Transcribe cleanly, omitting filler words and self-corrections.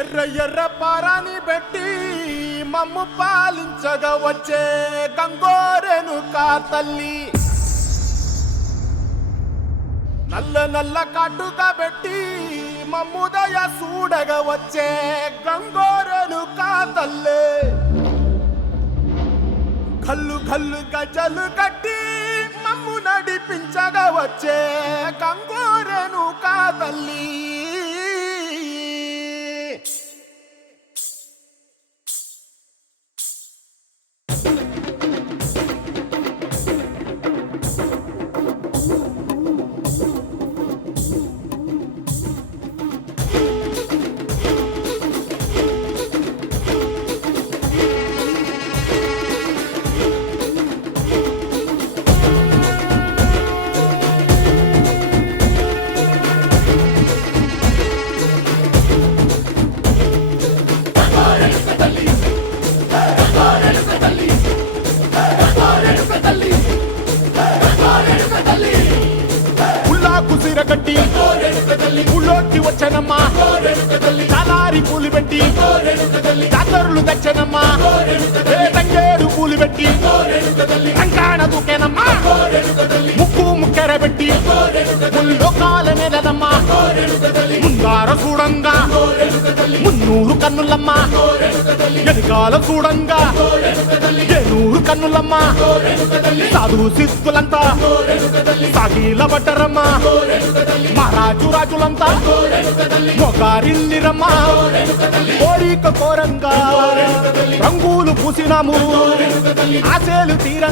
ఎర్ర ఎర్ర పారాని పెట్టి మమ్ము పాలించగా వచ్చే గంగోరేణుకా తల్లి, నల్ల నల్ల కాటుగా పెట్టి మమ్ముదయ చూడగా వచ్చే గంగోరేణుకా తల్లి, కల్లు కల్లు గజలు కట్టి మమ్ము నడిపించగా వచ్చే గంగోరేణుకా తల్లి. కుసిరగట్టి ఊళ్ళోకి వచ్చనమ్మా, చాలారి పూలు పెట్టి జాతరులు తెచ్చనమ్మా, తంగేడు పూలు పెట్టి కంకాణ దూకేనమ్మా, ముక్కు ముక్కెర పెట్టి ముల్లోకాల నెలనమ్మా, ముందార చూడంగా మున్నూరు కన్నులమ్మా, వెనకాల చూడంగా ఏనూరు కన్నులమ్మా, సాధు సిద్ధులంతా సాగిల బట్టరమ్మా, మహారాజు రాజులంతా మొగారిల్లిరమ్మా, కోరిక కోరంగా రంగులు పూసినాము ఆశలు తీరంగా.